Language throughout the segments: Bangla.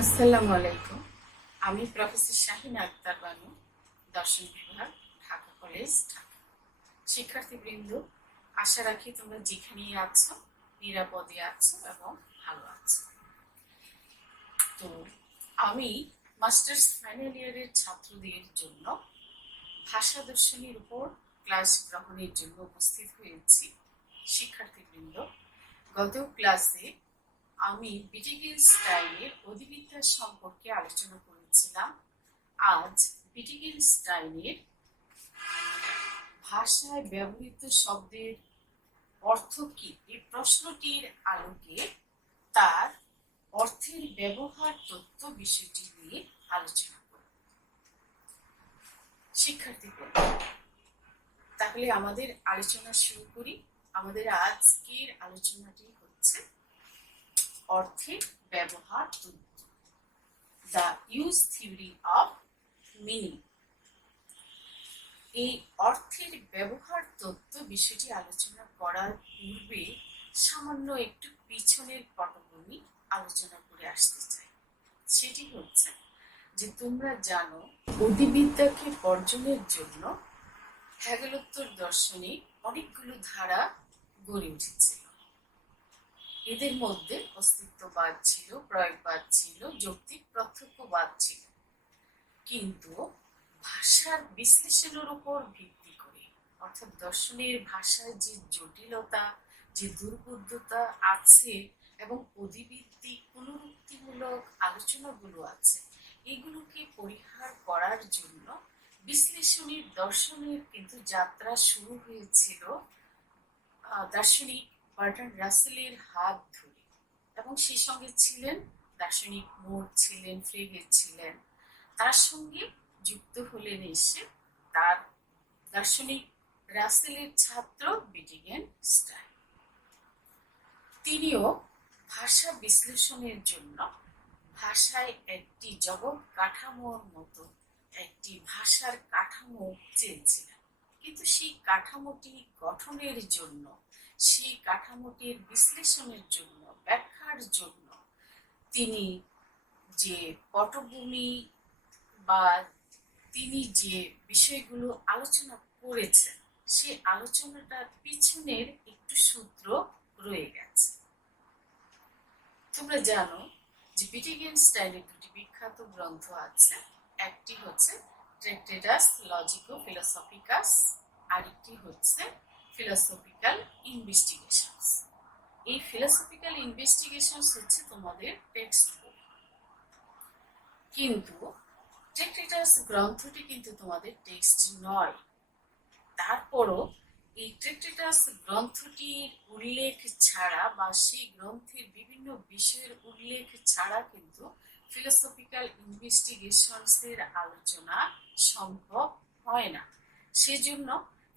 আসসালামু আলাইকুম। আমি প্রফেসর শাহিন আক্তার বানু, দর্শন বিভাগ, ঢাকা কলেজ, ঢাকা। শিক্ষার্থীবৃন্দ, আশা রাখি তোমরা যেখানেই আছো নিরাপদে আছো এবং ভালো আছো। তো আমি মাস্টার্স ফাইনাল ইয়ারের ছাত্রদের জন্য ভাষা দর্শনের উপর ক্লাস গ্রহণের জন্য উপস্থিত হয়েছি। শিক্ষার্থীবৃন্দ, গত ক্লাসে আমি বিটিগেনস্টাইনের অধিবিদ্যা সম্পর্কে আলোচনা করেছিলাম। আজ বিটিগেনস্টাইনের ভাষায় ব্যবহৃত শব্দের অর্থ কি এই প্রশ্নটির আলোকে তার অর্থের ব্যবহার তত্ত্ব বিষয়টি নিয়ে আলোচনা করব। শিক্ষার্থীগণ, তাহলে আমাদের আলোচনা শুরু করি। আমাদের আজকের আলোচনাটি হচ্ছে অর্থের ব্যবহার তত্ত্ব, the use theory of meaning. এই অর্থের ব্যবহার তত্ত্ব বিষয়টি আলোচনা করার পূর্বে সামান্য একটু পিছনের পটভূমি আলোচনা করে আসতে চাই। সেটি হচ্ছে যে তোমরা জানো অধিবিদ্যাকে বর্জনের জন্য হেগেলোত্তর দর্শনে অনেকগুলো ধারা গড়ে উঠেছিল। এদের মধ্যে অস্তিত্ববাদ ছিল, প্রয়োগবাদ ছিল, যৌক্তিক প্রত্যক্ষবাদ ছিল। কিন্তু ভাষার বিশ্লেষণের উপর ভিত্তি করে, অর্থাৎ দর্শনের ভাষায় যে জটিলতা, যে দুর্বোধ্যতা আছে এবং অধিভিত্তিক পুনরুক্তিমূলক আলোচনাগুলো আছে, এগুলোকে পরিহার করার জন্য বিশ্লেষণী দর্শনের কিন্তু যাত্রা শুরু হয়েছিল দার্শনিক বার্ট্রান্ড রাসেলের হাত ধরে, এবং সেই সঙ্গে ছিলেন দার্শনিক মোর ছিলেন, ফ্রেগে ছিলেন। তার সঙ্গে যুক্ত হলেন এসে তার দার্শনিক রাসেলের ছাত্র বিটিগেনস্টাইন। তিনিও ভাষা বিশ্লেষণের জন্য ভাষায় একটি জগৎ কাঠামোর মতো একটি ভাষার কাঠামো চেয়েছিলেন, কিন্তু সেই কাঠামোটি গঠনের জন্য, সেই কাঠামোটির বিশ্লেষণের জন্য, ব্যাখ্যার জন্য তিনি যে পটভূমি বা তিনি যে বিষয়গুলো আলোচনা করেছেন, সেই আলোচনাটার পিছনের একটু সূত্র রয়ে গেছে। তোমরা জানো যে বিটিগেনস্টাইনের দুটি বিখ্যাত গ্রন্থ আছে। একটি হচ্ছে ট্র্যাক্টেটাস লজিকো-ফিলোসফিকাস, আরেকটি হচ্ছে ফিলোসফিক্যাল ইনভেস্টিগেশনস। এই ফিলোসফিক্যাল ইনভেস্টিগেশনস হচ্ছে তোমাদের টেক্সট বুক, কিন্তু ট্র্যাক্টেটাস গ্রন্থটি কিন্তু তোমাদের টেক্সট নয়। তারপরও এই ট্র্যাক্টেটাস গ্রন্থটির উল্লেখ ছাড়া বা সেই গ্রন্থের বিভিন্ন বিষয়ের উল্লেখ ছাড়া কিন্তু ফিলোসফিক্যাল ইনভেস্টিগেশনসের আলোচনা সম্ভব হয় না। সেজন্য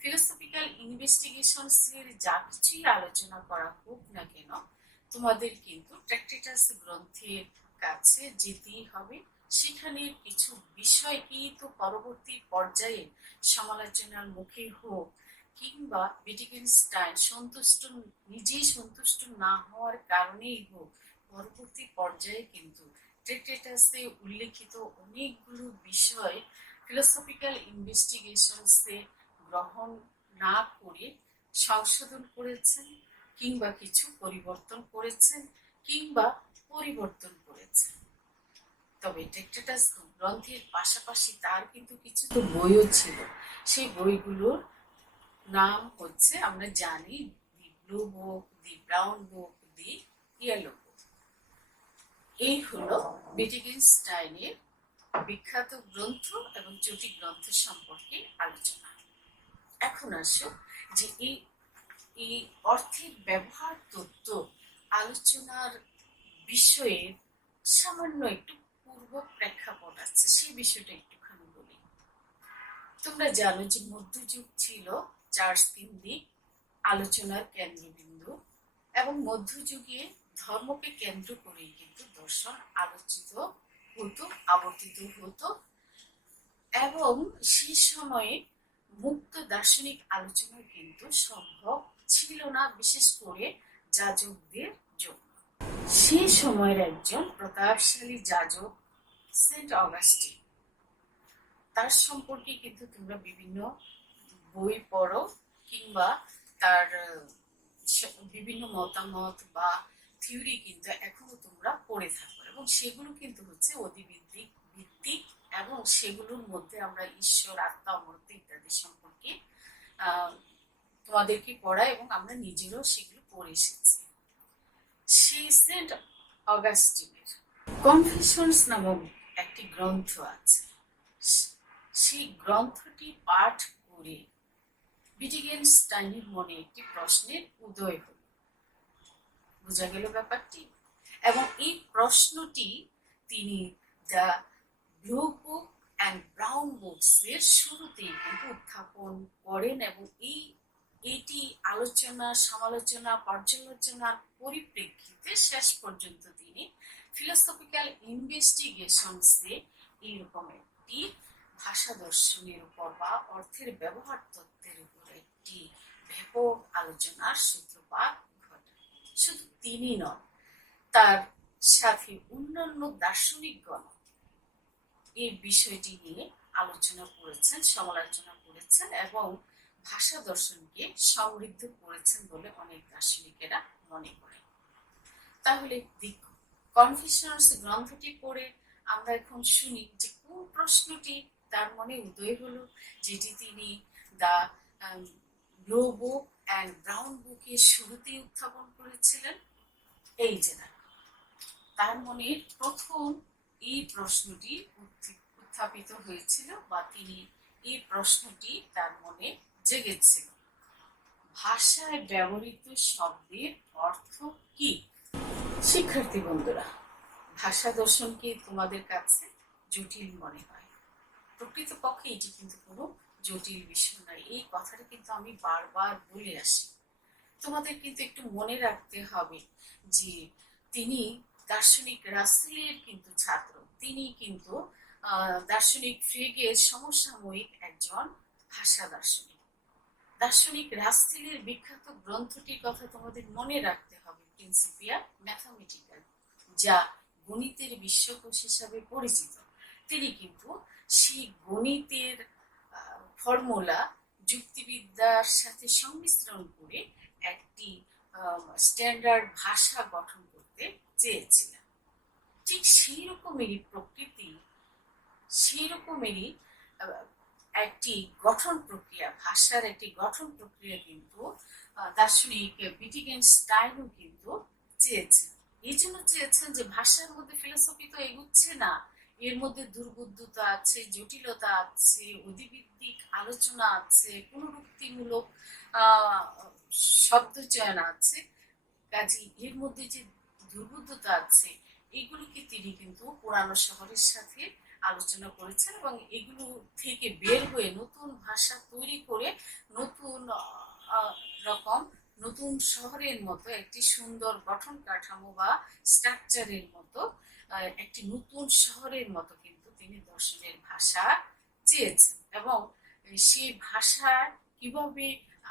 ফিলোসফিক্যাল ইনভেস্টিগেশনসের যা কিছুই আলোচনা করা হোক না কেন, তোমাদের কিন্তু ট্র্যাক্টেটাস গ্রন্থের কাছে যেতেই হবে। সেখানে কিছু বিষয় কিন্তু পরবর্তী পর্যায়ে সমালোচনার মুখে হোক কিংবা বিটিগেনস্টাইন নিজেই সন্তুষ্ট না হওয়ার কারণেই হোক, পরবর্তী পর্যায়ে কিন্তু ট্র্যাক্টেটাসে উল্লেখিত অনেকগুলো বিষয় ফিলোসফিক্যাল ইনভেস্টিগেশনসে গ্রহণ না করে সংশোধন করেছেন, কিংবা কিছু পরিবর্তন করেছেন, কিংবা পরিবর্তন করেছেন। তবে ট্র্যাক্টেটাস গ্রন্থের পাশাপাশি তার কিন্তু কিছু তো বইও ছিল। সেই বইগুলোর নাম হচ্ছে, আমরা জানি, দি ব্লু বুক, দি ব্রাউন বুক, দি ইয়েলো বুক। এই হলো বিটিগেনস্টাইনের বিখ্যাত গ্রন্থ এবং জটিল গ্রন্থ সম্পর্কে আলোচনা। এখন আসো যে এই অর্থের ব্যবহার তত্ত্ব আলোচনার বিষয়ে সামান্য একটু পূর্ব প্রেক্ষাপট আছে, সেই বিষয়টা একটুখানি বলি। তোমরা জানো যে মধ্যযুগ ছিল চার্চকেন্দ্রিক আলোচনার কেন্দ্রবিন্দু, এবং মধ্যযুগে ধর্মকে কেন্দ্র করেই কিন্তু দর্শন আলোচিত হতো, আবর্তিত হতো, এবং সেই সময়ে মুক্ত দার্শনিক আলোচনা কিন্তু সম্ভব ছিল না, বিশেষ করে যাজকদের জন্য। সে সময়ের একজন প্রতাপশালী যাজক সেন্ট অগাস্টিন, তার সম্পর্কে কিন্তু তোমরা বিভিন্ন বই পড়ো কিংবা তার বিভিন্ন মতামত বা থিওরি কিন্তু এখনো তোমরা পড়ে থাকো, এবং সেগুলো কিন্তু হচ্ছে অধিভিত্তিক ভিত্তিক, এবং সেগুলোর মধ্যে আমরা ঈশ্বর, আত্মা, অমরত্ব ইত্যাদি সম্পর্কে তোমাদেরকে পড়াই এবং আমরা নিজেরাও সেগুলো পড়ে এসেছি। সেই সেন্ট অগাস্টিনের কনফেশনস নামক একটি গ্রন্থ আছে। সেই গ্রন্থটি পাঠ করে উইটগেনস্টাইনের মনে একটি প্রশ্নের উদয় হল। বোঝা গেল ব্যাপারটি? এবং এই প্রশ্নটি তিনি the blue book and brown books এর শুরুতেই কিন্তু উত্থাপন করেন, এবং এটি আলোচনা, সমালোচনা, পর্যালোচনার পরিপ্রেক্ষিতে শেষ পর্যন্ত তিনি ফিলোসফিক্যাল ইনভেস্টিগেশনসে এইরকম একটি ভাষা দর্শনের উপর বা অর্থের ব্যবহার তত্ত্বের উপর একটি ব্যাপক আলোচনার সূত্রপাত ঘটায়। শুধু তিনি নন, তার সাথে অন্যান্য দার্শনিকগণ এই বিষয়টি নিয়ে আলোচনা করেছেন, সমালোচনা করেছেন এবং ভাষা দর্শনকে সমৃদ্ধ করেছেন বলে অনেক দার্শনিকেরা মনে করেন। তাহলে কনফেশনস গ্রন্থটি পড়ে আমরা এখন শুনি যে কোন প্রশ্নটি তার মনে উদয় হলো, যেটি তিনি the blue book and brown বুকের শুরুতেই উত্থাপন করেছিলেন। এই যে তার মনে প্রথম এই প্রশ্নটি উত্থাপিত হয়েছিল, বা তিনি এই প্রশ্নটি তার মনে জেগেছিল: ভাষায় ব্যবহৃত শব্দের অর্থ কি? শিক্ষার্থী বন্ধুরা, ভাষা দর্শন কি তোমাদের কাছে জটিল মনে হয়? প্রকৃতপক্ষে এটি কিন্তু কোনো জটিল বিষয় নয়। এই কথাটা কিন্তু আমি বারবার বলে আসি। তোমাদের কিন্তু একটু মনে রাখতে হবে যে তিনি দার্শনিক রাসেলের কিন্তু ছাত্র। তিনি কিন্তু দার্শনিক ফ্রেগের সমসাময়িক একজন ভাষা দার্শনিক। দার্শনিক রাসেলের বিখ্যাত গ্রন্থটির কথা তোমাদের মনে রাখতে হবে, প্রিন্সিপিয়া ম্যাথামেটিক্যাল, যা গণিতের বিশ্বকোষ হিসাবে পরিচিত। তিনি কিন্তু সেই গণিতের ফর্মুলা যুক্তিবিদ্যার সাথে সংমিশ্রণ করে একটি স্ট্যান্ডার্ড ভাষা গঠন করতে চেয়েছিলেন। ঠিক সেই রকমেরই প্রকৃতি, সেই রকমেরই একটি গঠন প্রক্রিয়া, ভাষার একটি গঠন প্রক্রিয়া কিন্তু দার্শনিক উইটগেনস্টাইনও কিন্তু চেয়েছেন। এই জন্য চেয়েছেন যে ভাষার মধ্যে ফিলোসফি তো এগুচ্ছে না, এর মধ্যে দুর্বোধ্যতা আছে, জটিলতা আছে, অধিভিত্তিক আলোচনা আছে, পুনরুক্তিমূলক শব্দচয়ন আছে। কাজী এর মধ্যে যে দুর্বোধ্যতা আছে, এগুলোকে তিনি কিন্তু পুরানো শহরের সাথে আলোচনা করেছেন এবং এগুলো থেকে বের হয়ে নতুন ভাষা তৈরি করে নতুন রকম, নতুন শহরের মতো একটি সুন্দর গঠন কাঠামো বা স্ট্রাকচারের মতো একটি নতুন শহরের মতো কিন্তু তিনি দর্শনের ভাষা চেয়েছেন। এবং সেই ভাষা কিভাবে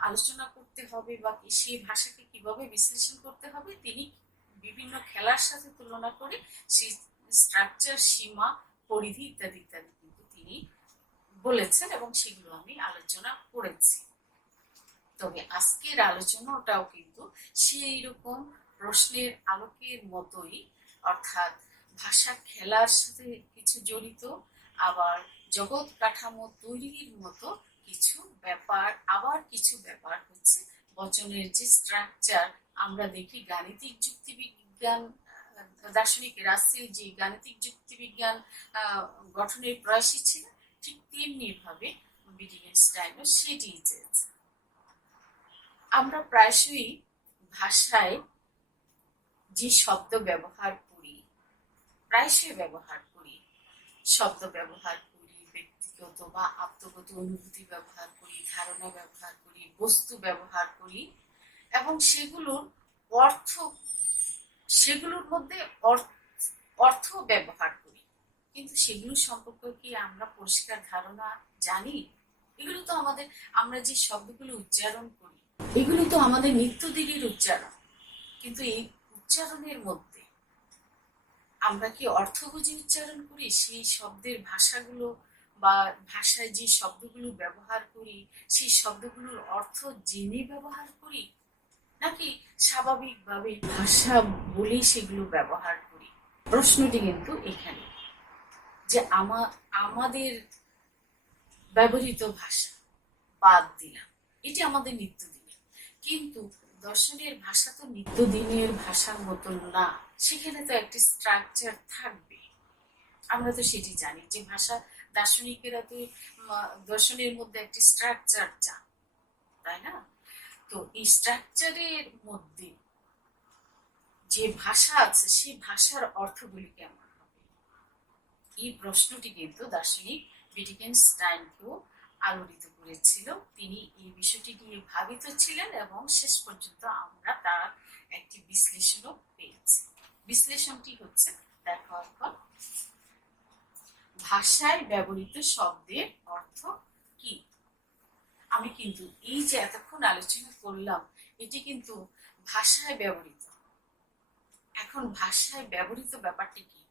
আলোচনা করতে হবে বা সেই ভাষাকে কিভাবে বিশ্লেষণ করতে হবে, তিনি বিভিন্ন খেলার সাথে তুলনা করে সেই স্ট্রাকচার, সীমা, পরিধি ইত্যাদি ইত্যাদি কিন্তু তিনি বলেছেন এবং সেগুলো আমি আলোচনা করেছি। তবে আজকের আলোচনাটাও কিন্তু সেই রকম প্রশ্নের আলোকের মতোই, অর্থাৎ ভাষা খেলার সাথে কিছু জড়িত, আবার জগৎ কাঠামো তৈরির মতো কিছু ব্যাপার, আবার কিছু ব্যাপার হচ্ছে বচনের যে স্ট্রাকচার আমরা দেখি। গাণিতিক যুক্তিবিজ্ঞান, দার্শনিক রাসেল যে গাণিতিক যুক্তিবিজ্ঞান গঠনের প্রয়াসী ছিলেন, ঠিক তেমনি ভাবে উইটগেনস্টাইনও সেটি চেয়েছেন। আমরা প্রায়শই ভাষায় যে শব্দ ব্যবহার করি, শব্দ ব্যবহার করি, ব্যক্তিগত বা আত্মগত অনুভূতি ব্যবহার করি, ধারণা ব্যবহার করি, বস্তু ব্যবহার করি, এবং সেগুলোর মধ্যে অর্থ ব্যবহার করি, কিন্তু সেগুলো সম্পর্কে কি আমরা পরিষ্কার ধারণা জানি? এগুলো তো আমরা যে শব্দগুলো উচ্চারণ করি, এগুলো তো আমাদের নিত্যদিনের উচ্চারণ, কিন্তু এই উচ্চারণের মধ্যে আমরা কি অর্থ বুঝে উচ্চারণ করি সেই শব্দের ভাষাগুলো, বা ভাষায় যে শব্দগুলো ব্যবহার করি সেই শব্দগুলোর অর্থ জেনে ব্যবহার করি, নাকি স্বাভাবিকভাবে ভাষা বলেই সেগুলো ব্যবহার করি? প্রশ্নটি কিন্তু এখানে, যে আমাদের ব্যবহৃত ভাষা বাদ দিলাম, এটি আমাদের নিত্যদিনের, কিন্তু দর্শনের ভাষা তো নিত্যদিনের ভাষার মতন না, সেখানে তো একটি স্ট্রাকচার থাকবে। আমরা তো সেটি জানি যে ভাষা দার্শনিকেরা তো দর্শনের মধ্যে একটি স্ট্রাকচার চান, তাই না? তো এই স্ট্রাকচারের মধ্যে যে ভাষা আছে সেই ভাষার অর্থগুলি কেমন হবে, এই প্রশ্নটি কিন্তু দার্শনিক উইটগেনস্টাইনকেও আলোড়িত করেছিল। তিনি এই বিষয়টি নিয়ে ভাবিত ছিলেন এবং শেষ পর্যন্ত আমরা তার একটি বিশ্লেষণও পেয়েছি। বিশ্লেষণটি হচ্ছে, দেখো এখন, ভাষায় ব্যবহৃত শব্দের অর্থ কি। আমি কিন্তু এই যে এতক্ষণ আলোচনা করলাম এটি কিন্তু ভাষায় ব্যবহৃত। এখন ভাষায় ব্যবহৃত ব্যাপারটি কি?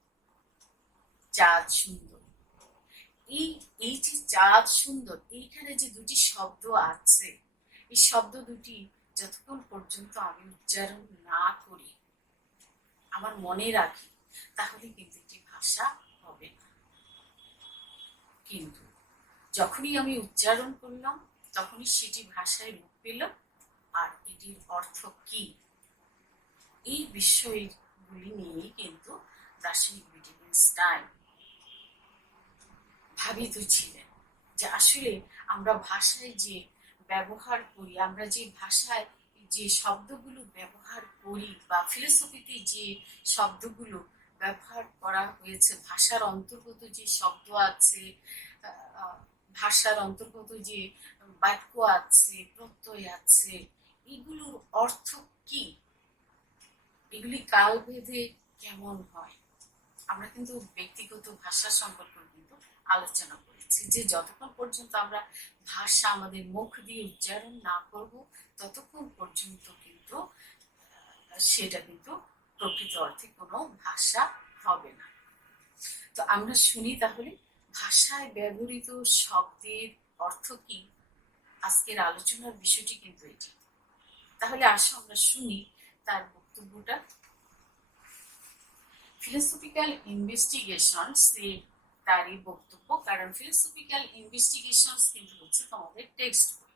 চাঁদ সুন্দর, এই যে চাঁদ সুন্দর, এইখানে যে দুটি শব্দ আছে, এই শব্দ দুটি যতক্ষণ পর্যন্ত আমি উচ্চারণ না করি, আমার মনে রাখি, তাহলে কিন্তু এটি ভাষা হবে না। কিন্তু যখনই আমি উচ্চারণ করলাম তখনই সেটি ভাষায় রূপ পেল। আর এটির অর্থ কি, এই বিষয়গুলি নিয়ে কিন্তু দার্শনিক উইটগেনস্টাইন ভাবিত ছিলেন, যে আসলে আমরা ভাষায় যে ব্যবহার করি, আমরা যে ভাষায় যে শব্দগুলো ব্যবহার করি, বা ফিলোসফিতে যে শব্দগুলো ব্যবহার করা হয়েছে, ভাষার অন্তর্গত যে শব্দ আছে, ভাষার অন্তর্গত যে বাক্য আছে, প্রত্যয় আছে, এগুলোর অর্থ কি, এগুলি কালভেদে কেমন হয়। আমরা কিন্তু ব্যক্তিগত ভাষা সম্পর্কে কিন্তু আলোচনা করেছি, যে যতক্ষণ পর্যন্ত আমরা ভাষা আমাদের মুখ দিয়ে উচ্চারণ না করব ততক্ষণ পর্যন্ত কিন্তু সেটা কিন্তু প্রকৃত অর্থে কোনো ভাষা হবে না। তো আমরা শুনি তাহলে ভাষায় ব্যবহৃত শব্দের অর্থ কি। আজকের আলোচনার বিষয়টি কিন্তু এটি। তাহলে আসো আমরা শুনি তার বক্তব্যটা। ফিলোসফিক্যাল ইনভেস্টিগেশনস তারই বক্তব্য, কারণ ফিলোসফিক্যাল ইনভেস্টিগেশনস কিন্তু হচ্ছে তোমাদের টেক্সট বই।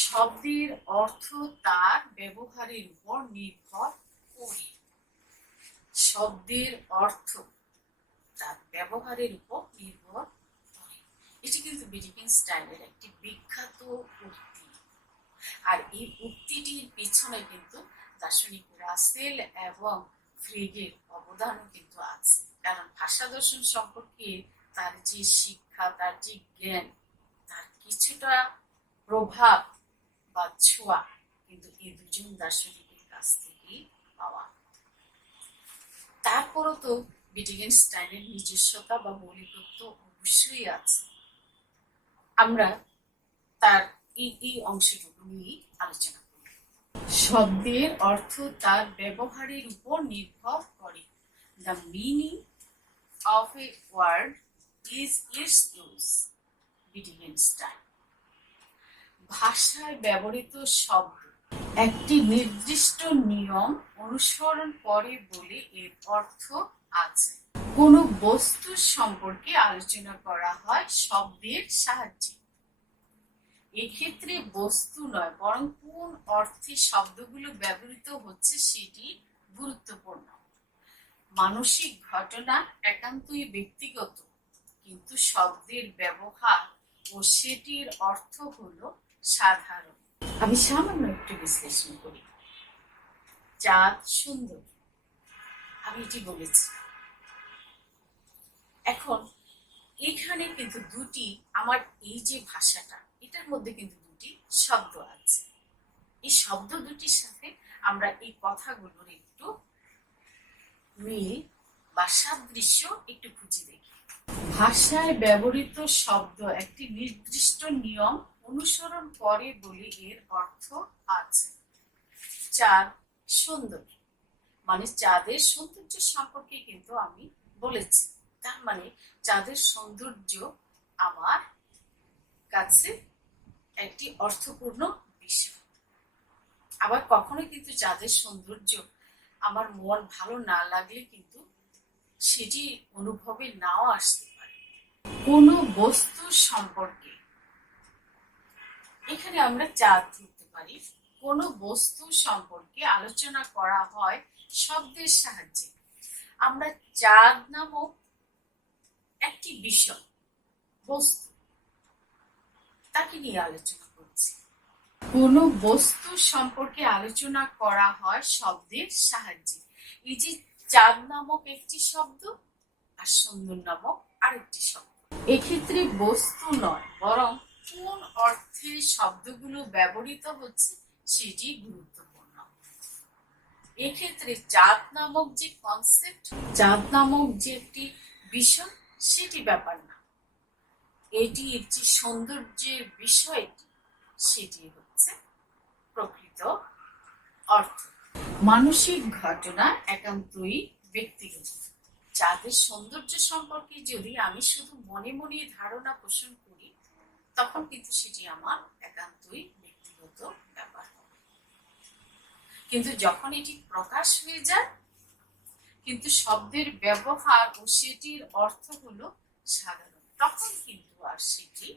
শব্দের অর্থ তার ব্যবহারের উপর নির্ভর করে। শব্দের অর্থ তার ব্যবহারের উপর নির্ভর করে, এটি কিন্তু উইটগেনস্টাইনের একটি বিখ্যাত উক্তি। আর এই উক্তিটির পিছনে কিন্তু দার্শনিক রাসেল এবং ফ্রিগের অবদানও কিন্তু আছে, কারণ ভাষা দর্শন সম্পর্কে তার যে শিক্ষা, তার যে জ্ঞান, তার কিছুটা প্রভাব বা ছোঁয়া কিন্তু এই দুজন দার্শনিকের কাছ থেকেই পাওয়া। তারপরও তো উইটগেনস্টাইনের নিজস্বতা বা মৌলিকত্ব অবশ্যই আছে। আমরা তার এই অংশটুকু নিয়ে আলোচনা করি। শব্দের অর্থ তার ব্যবহারের উপর নির্ভর করে। The meaning of a word is its use. Wittgenstein. ভাষায় ব্যবহৃত শব্দ একটি নির্দিষ্ট নিয়ম অনুসরণ করে বলে এর অর্থ আছে। কোন বস্তু সম্পর্কে আলোচনা করা হয় শব্দের সাহায্যে। এক্ষেত্রে বস্তু নয়, বরং কোন অর্থে শব্দগুলো ব্যবহৃত হচ্ছে সেটি গুরুত্বপূর্ণ। মানসিক ঘটনা একান্তই ব্যক্তিগত, কিন্তু শব্দের ব্যবহার ও সেটির অর্থ হলো সাধারণ। আমি সামান্য একটু বিশ্লেষণ করি। চাঁদ সুন্দর, আমি এটি বলেছি। এখন এখানে কিন্তু দুটি, আমার এই যে ভাষাটা, এটার মধ্যে কিন্তু দুটি শব্দ আছে। এই শব্দ দুটির সাথে আমরা এই কথাগুলোর একটু মিল বা সাদৃশ্য একটু খুঁজে দেখি। ভাষায় ব্যবহৃত শব্দ একটি নির্দিষ্ট নিয়ম অনুসরণ করে বলে এর অর্থ আছে। চাঁদ সুন্দর মানে চাঁদের সৌন্দর্য সম্পর্কে কিন্তু আমি বলেছি। তার মানে চাঁদের সৌন্দর্য আমার কাছে একটি অর্থপূর্ণ বিষয়। আবার কখনো কিন্তু চাঁদের সৌন্দর্য আমার মন ভালো না লাগলে কিন্তু সেটি অনুভবে নাও আসতে পারে। কোনো বস্তু সম্পর্কে এখানে আমরা চাঁদ ধরতে পারি। কোনো বস্তু সম্পর্কে আলোচনা করা হয় শব্দের সাহায্যে। আমরা চাঁদ নামক একটি বিষয়, বস্তু, তাকে নিয়ে আলোচনা করছি। কোনো বস্তু সম্পর্কে আলোচনা করা হয় শব্দের সাহায্যে। এই যে চাঁদ নামক একটি শব্দ আর সুন্দর নামক আরেকটি শব্দ, এক্ষেত্রে বস্তু নয় বরং কোন অর্থে শব্দগুলো ব্যবহৃত হচ্ছে সেটি গুরুত্বপূর্ণ। এক্ষেত্রে চাঁদ নামক যে কনসেপ্ট, চাঁদ নামক যে একটি বিষয়, সেটি ব্যাপার না। এটি যে সৌন্দর্যের বিষয়টি, সেটি হচ্ছে প্রকৃত অর্থ। মানসিক ঘটনা একান্তই ব্যক্তিগত। চাঁদের সৌন্দর্য সম্পর্কে যদি আমি শুধু মনে মনে ধারণা পোষণ করি, তখন কিন্তু সেটি আমার একান্তই ব্যক্তিগত ব্যাপার হবে। কিন্তু যখন এটি প্রকাশ হয়ে যায়, কিন্তু শব্দের ব্যবহার ও সেটির অর্থ হলো সাধারণ, তখন কিন্তু আর সেটি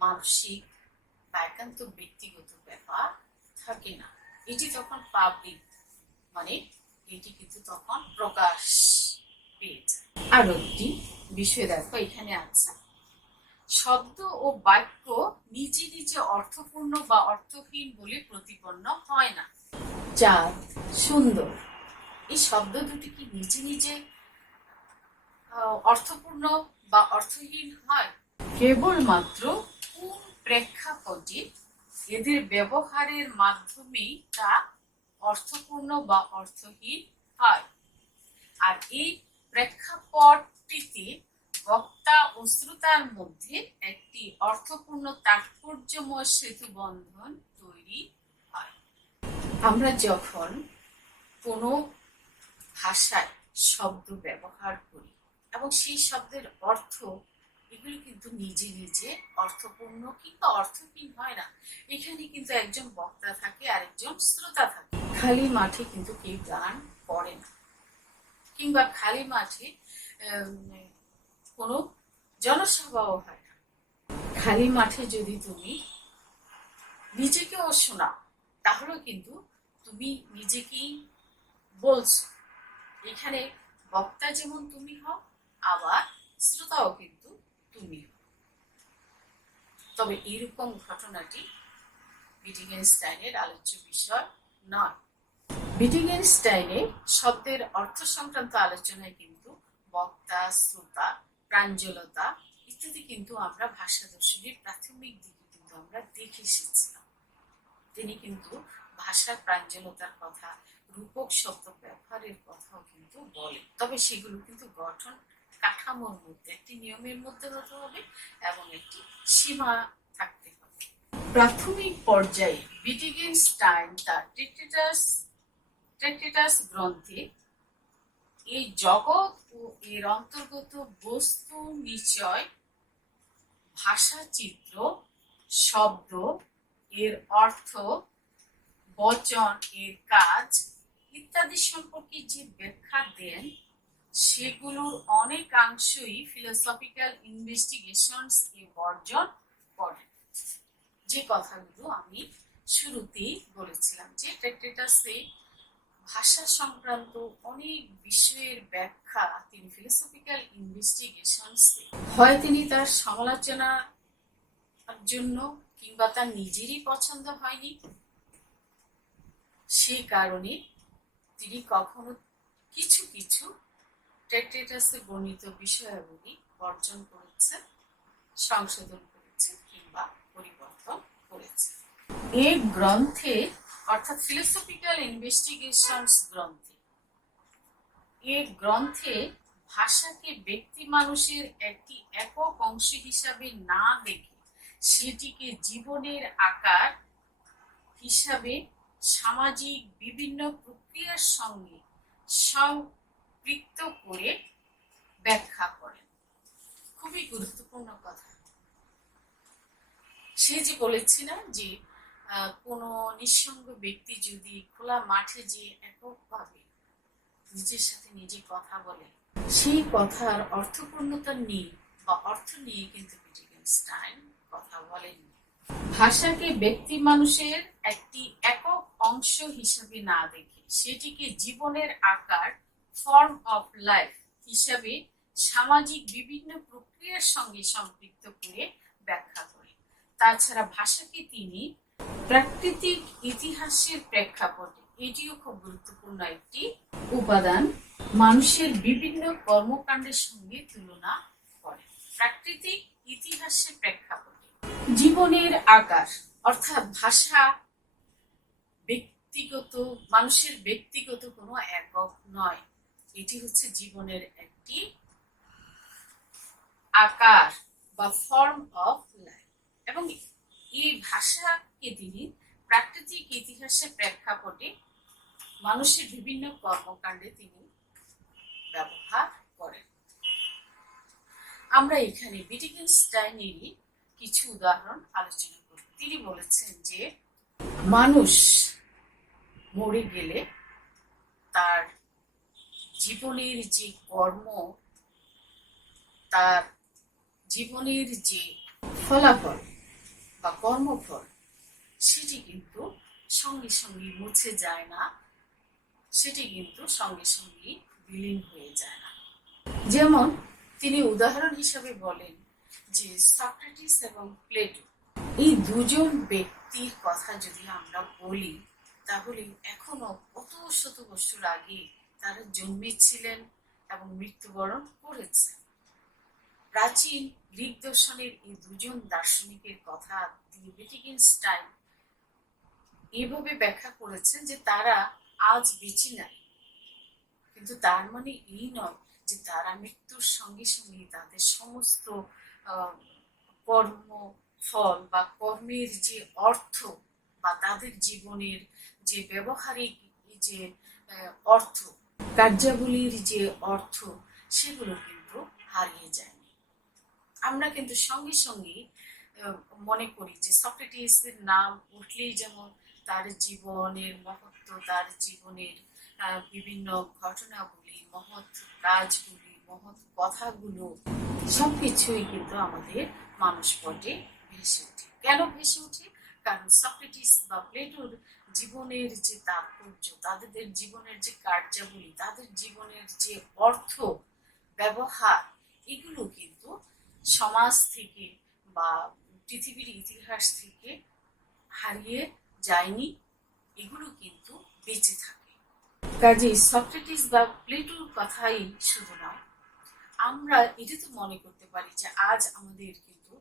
মানসিক বা একান্ত ব্যক্তিগত ব্যাপার থাকে না। এটি তখন পাবলিক, মানে এটি কিন্তু তখন প্রকাশ পেয়ে যায়। আরো একটি বিষয় দেখো, এখানে আছে শব্দ ও বাক্য নিজে নিজে অর্থপূর্ণ বা অর্থহীন বলে প্রতিপন্ন হয় না। চাঁদ, সুন্দর, এই শব্দ দুটি কি নিজে নিজে অর্থপূর্ণ বা অর্থহীন হয়? কেবলমাত্র কোন প্রেক্ষাপটে এদের ব্যবহারের মাধ্যমেই তা অর্থপূর্ণ বা অর্থহীন হয়। আর এই প্রেক্ষাপটটিতে বক্তা ও শ্রোতার মধ্যে একটি অর্থপূর্ণ তাৎপর্যময় সেতু বন্ধন তৈরি হয়। আমরা যখন কোনো ভাষায় শব্দ ব্যবহার করি এবং সেই শব্দের অর্থ, এগুলো কিন্তু নিজে নিজে অর্থপূর্ণ কিংবা অর্থহীন হয় না। এখানে কিন্তু একজন বক্তা থাকে আর একজন শ্রোতা থাকে। খালি মাঠে কিন্তু কেউ গান পড়ে না, কিংবা খালি মাঠে কোনো জনসভাও হয় না। খালি মাঠে যদি তুমি নিজেকেও শোনাও, তাহলে কিন্তু তুমি নিজেকেই বলছো। এখানে বক্তা যেমন তুমি হও, আবার শ্রোতাও কিন্তু তুমি হও। তবে এরকম ঘটনাটি উইটগেনস্টাইনের আলোচ্য বিষয় নয়। উইটগেনস্টাইনে শব্দের অর্থ সংক্রান্ত আলোচনায় কিন্তু বক্তা, শ্রোতা, প্রাঞ্জলতা ইত্যাদি কিন্তু আমরা ভাষা দর্শনের প্রাথমিক দিকে কিন্তু আমরা দেখে এসেছিলাম। তিনি কিন্তু ভাষার প্রাঞ্জলতার কথা, রূপক শব্দ ব্যবহারের কথাও কিন্তু বলে। তবে সেগুলো কিন্তু গঠন কাঠামোর মধ্যে, একটি নিয়মের মধ্যে হতে হবে এবং একটি সীমা থাকতে হবে। প্রাথমিক পর্যায়ে উইটগেনস্টাইন তার ট্রেক্টেটাস গ্রন্থে এই জগৎ ও এর অন্তর্গত বস্তু নিশ্চয়, ভাষা, চিত্র, শব্দ এর অর্থ, বচন এর কাজ ইত্যাদি সম্পর্কে যে ব্যাখ্যা দেন, সেগুলোর অনেকাংশই ফিলোসফিক্যাল ইনভেস্টিগেশনস এ বর্জন করেন। যে কথাগুলো আমি শুরুতেই বলেছিলাম, যে ট্রেক্টেটাসে ভাষা সংক্রান্ত অনেক বিষয়ের ব্যাখ্যা তিনি ফিলোসফিক্যাল ইনভেস্টিগেশনস, হয় তিনি তার সমালোচনার জন্য কিংবা তার নিজেরই পছন্দ হয়নি, সে কারণে তিনি কখনো কিছু কিছু ট্রেক্টেটাসে বর্ণিত বিষয়াবলী বর্জন করেছে, সংশোধন করেছে কিংবা পরিবর্তন করেছে। এই গ্রন্থে, অর্থাৎ ফিলোসফিক্যাল ইনভেস্টিগেশনস গ্রন্থে, এই গ্রন্থে ভাষাকে ব্যক্তি মানুষের একটি একক অংশ হিসাবে না দেখে সেটিকে জীবনের আকার হিসাবে সামাজিক বিভিন্ন প্রক্রিয়ার সঙ্গে সম্পৃক্ত করে ব্যাখ্যা করেন। খুবই গুরুত্বপূর্ণ কথা। সে যে বলেছি না যে কোনো নিঃসঙ্গ ব্যক্তি যদি খোলা মাঠে যে এককভাবে নিজের সাথে নিজে কথা বলে, সেই কথার অর্থপূর্ণতা নিয়ে বা অর্থ নিয়ে কিন্তু উইটগেনস্টাইন কথা বলেননি। ভাষাকে ব্যক্তি মানুষের একটি একক অংশ হিসেবে না দেখে সেটিকে জীবনের আকার, ফর্ম অফ লাইফ হিসাবে সামাজিক বিভিন্ন প্রক্রিয়ার সঙ্গে সম্পৃক্ত করে ব্যাখ্যা করে। তাছাড়া ভাষাকে তিনি প্রাকৃতিক ইতিহাসের প্রেক্ষাপটে, এটিও খুব গুরুত্বপূর্ণ একটি উপাদান, মানুষের বিভিন্ন কর্মকাণ্ডের সঙ্গে তুলনা করে। প্রাকৃতিক ইতিহাসের প্রেক্ষাপটে জীবনের আকার, অর্থাৎ ভাষা ব্যক্তিগত, মানুষের ব্যক্তিগত কোনো একক নয়, এটি হচ্ছে জীবনের একটি আকার বা ফর্ম অফ লাইফ। এবং এই ভাষাকে তিনি প্রাকৃতিক ইতিহাসের প্রেক্ষাপটে মানুষের বিভিন্ন কর্মকাণ্ডে তিনি ব্যবহার করেন। আমরা এখানে উইটগেনস্টাইনেরই কিছু উদাহরণ আলোচনা করি। তিনি বলেছেন যে মানুষ মরে গেলে তার জীবনের যে কর্ম, তার জীবনের যে ফলাফল বা কর্মফল, সেটি কিন্তু সঙ্গে সঙ্গে মুছে যায় না, সেটি কিন্তু সঙ্গে সঙ্গে বিলীন হয়ে যায় না। যেমন তিনি উদাহরণ হিসাবে বলেন যে সক্রেটিস এবং প্লেটো, এই দুজন ব্যক্তির কথা যদি আমরা বলি, তাহলে এখনো কত শত বছর আগে তারা জন্মেছিলেন এবং মৃত্যুবরণ করেছেন। প্রাচীন গ্রিক দর্শনের এই দুজন দার্শনিকের কথা দিয়ে উইটগেনস্টাইন এভাবে ব্যাখ্যা করেছেন যে তারা আজ বেঁচে নাই, কিন্তু তার মানে এই নয় যে তারা মৃত্যুর সঙ্গে সঙ্গে তাদের সমস্ত কর্ম ফল বা কর্মের যে অর্থ বা তাদের জীবনের যে ব্যবহারিক যে অর্থ, কার্যাবলীর যে অর্থ, সেগুলো কিন্তু হারিয়ে যায়নি। আমরা কিন্তু সঙ্গে সঙ্গে মনে করি যে সক্রেটিসের নাম উঠলেই যেমন তার জীবনের মহত্ব, তার জীবনের বিভিন্ন ঘটনাগুলি, মহৎ কাজগুলি, মহৎ কথাগুলো সবকিছুই কিন্তু আমাদের মানসপটে ভেসে ওঠে। কেন ভেসে ওঠে? কারণ সক্রেটিস বা প্লেটোর জীবনের যে তাৎপর্য, তাদের জীবনের যে কার্যাবলী, তাদের জীবনের যে অর্থ ব্যবহার, এগুলো কিন্তু সমাজ থেকে বা পৃথিবীর ইতিহাস থেকে হারিয়ে যায়নি, এগুলো কিন্তু বেঁচে থাকে। কাজেই সক্রেটিস বা প্লেটোর কথাই শুধু নয়, আমরা এটা তো মনে করতে পারি যে আজ আমাদের কিন্তু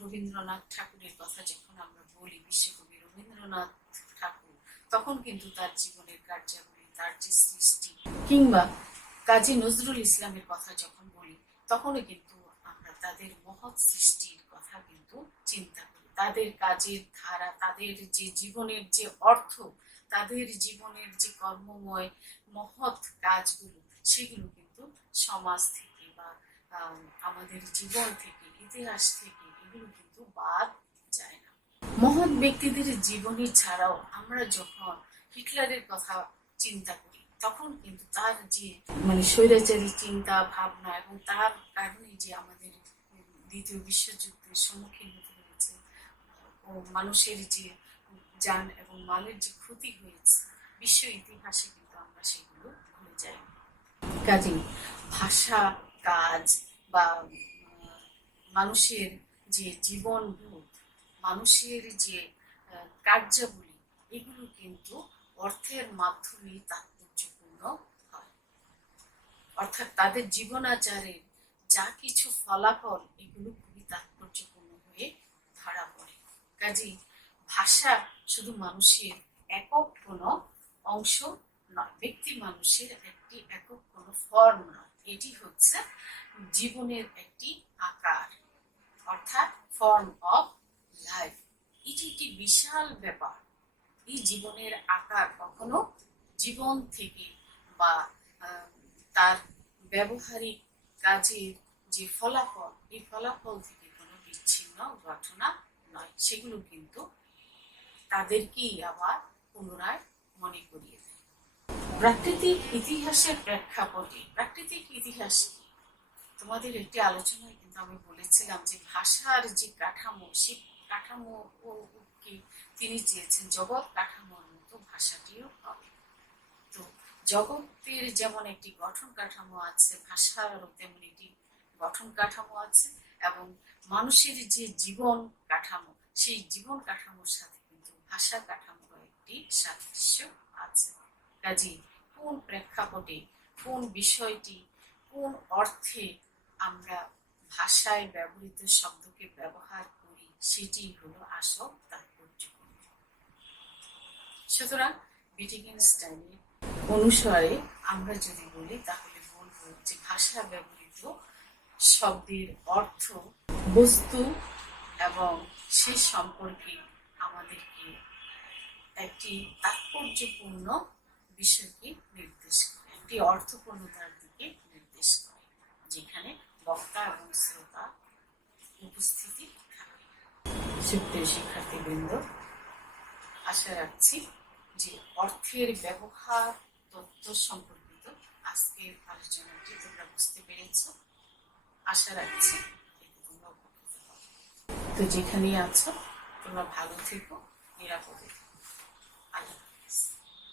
রবীন্দ্রনাথ ঠাকুরের কথা যখন আমরা বলি, বিশ্বকবি রবীন্দ্রনাথ ঠাকুর, তখন কিন্তু তার জীবনের কার্যাবলী, তার যে সৃষ্টি, কিংবা কাজী নজরুল ইসলামের কথা যখন বলি, তখনও কিন্তু আমরা তাদের মহৎ সৃষ্টির কথা কিন্তু চিন্তা করি। তাদের কাজের ধারা, তাদের যে জীবনের যে অর্থ, তাদের জীবনের যে কর্মময় মহৎ কাজগুলো, সেগুলো কিন্তু সমাজ থেকে বা আমাদের জীবন থেকে, ইতিহাস থেকে এগুলো কিন্তু বাদ যায় না। মহৎ ব্যক্তিদের জীবনী ছাড়াও আমরা যখন হিটলারের কথা চিন্তা করি, তখন কিন্তু তার যে স্বৈরাচারী চিন্তা ভাবনা এবং তার কারণে যে আমাদের দ্বিতীয় বিশ্বযুদ্ধের সম্মুখীন হতে হয়েছে ও মানুষের যে যান এবং মালের যে ক্ষতি হয়েছে, বিশ্ব ইতিহাসে কিন্তু আমরা সেগুলো ভুলে যাই। কাজেই ভাষা, কাজ বা মানুষের যে জীবনবোধ, মানুষের যে কার্যাবলী, এগুলো কিন্তু অর্থের মাধ্যমে তাৎপর্যপূর্ণ হয়। অর্থাৎ তাদের জীবনাচারের যা কিছু ফলাফল, এগুলো খুবই তাৎপর্যপূর্ণ হয়ে ধরা পড়ে। কাজেই ভাষা শুধু মানুষের একক কোনো অংশ নয়, ব্যক্তি মানুষের একটি একক কোনো ফর্ম নয়, এটি হচ্ছে জীবনের একটি আকার, অর্থাৎ ফর্ম অফ লাইফ। এটি একটি বিশাল ব্যাপার। এই জীবনের আকার কখনো জীবন থেকে বা তার ব্যবহারিক কাজের যে ফলাফল, এই ফলাফল থেকে কোনো বিচ্ছিন্ন ঘটনা নয়। সেগুলো কিন্তু তাদেরকেই আবার পুনরায় মনে করিয়ে দেয়। প্রাকৃতিক ইতিহাসের প্রেক্ষাপটে প্রাকৃতিক ইতিহাস কি? তোমাদের একটি আলোচনায় কিন্তু আমি বলেছিলাম যে ভাষার যে কাঠামো, সেই কাঠামো কি তিনি চেয়েছেন জগৎ কাঠামোর মতো ভাষাটিও হবে। তো জগতের যেমন একটি গঠন কাঠামো আছে, ভাষারও তেমন একটি গঠন কাঠামো আছে, এবং মানুষের যে জীবন কাঠামো, সেই জীবন কাঠামোর সাথে কিন্তু ভাষা কাঠামোর একটি সাদৃশ্য আছে। কাজেই কোন প্রেক্ষাপটে, কোন বিষয়টি, কোন অর্থে আমরা ভাষায় ব্যবহৃত শব্দকে ব্যবহার করি, সেটি হলো আসল তাৎপর্যপূর্ণ। সুতরাং উইটগেনস্টাইনের অনুসারে আমরা যদি বলি, তাহলে বলবো যে ভাষা ব্যবহৃত শব্দের অর্থ, বস্তু এবং সে সম্পর্কে আমাদেরকে একটি তাৎপর্যপূর্ণ বিষয়কে নির্দেশ করে, একটি অর্থপূর্ণতার দিকে নির্দেশ করে, যেখানে বক্তা এবং শ্রোতা উপস্থিতি থাকে। সুপ্রিয় শিক্ষার্থীবৃন্দ, আশা রাখছি যে অর্থের ব্যবহার তত্ত্ব সম্পর্কিত আজকের আলোচনাটি তোমরা বুঝতে পেরেছ। আশা রাখছি তোমরা উপকৃত হবে। তো যেখানেই আছো তোমরা ভালো থেকো, নিরাপদে থেকো।